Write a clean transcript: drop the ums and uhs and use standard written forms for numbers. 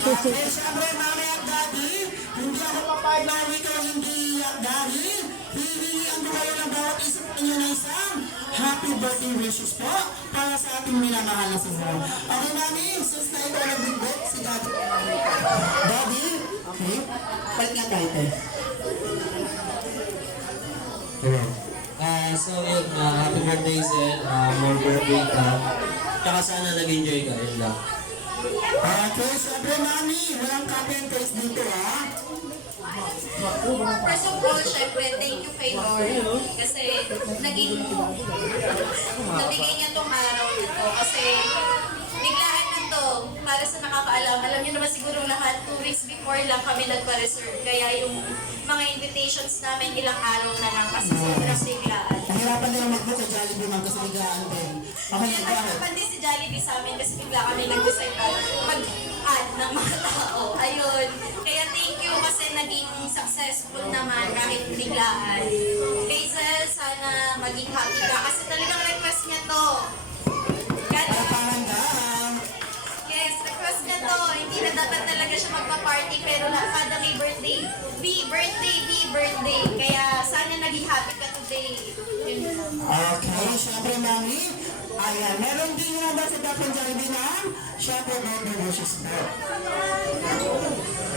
Okay, syempre, mami at daddy, hindi ako papayag na ikaw hindi at dahil hihilian ko kayo ng bawat isip ninyo na isang happy birthday wishes po para sa ating minamahal na si Juan. Okay, mami, since na ikaw nagbibig, si daddy. Daddy, okay, palit nga tayo tayo. So yun, happy birthday Zel, more birthday ka. Tsaka sana nag-enjoy ka, yun lang. Okay, syempre, mami, walang copy and paste dito, ha? First of all, syempre, thank you kay Lord. Kasi nabigay niya tong araw nito. Kasi biglaan na to, para sa nakakaalam. Alam niyo naman siguro lahat, 2 weeks before lang kami nagpa-reserve. Kaya yung mga invitations namin ilang araw na lang kasi sobrang biglaan. Nahirapan nila mag-book sa Jollibee, ma'am, kasi biglaan din. Okay, Kaya nagbahay. nagkapan din si Jollibee sa amin kasi bigla kami nag-decide na mag-add ng mga tao. Ayun. Kaya thank you kasi naging successful naman kahit biglaan. Kay Zel, sana maging happy ka kasi talagang request niya to. Kaya, Parang daan. yes, request niya to. Hindi na dapat talaga siya magpa-party pero kada may birthday, birthday. Kaya sana naging happy ka today. Yun lang. Okay, syempre, mami. Ayan, meron din yung ba sa Dapan Jollibee, ma'am? Syempre, birthday wishes po.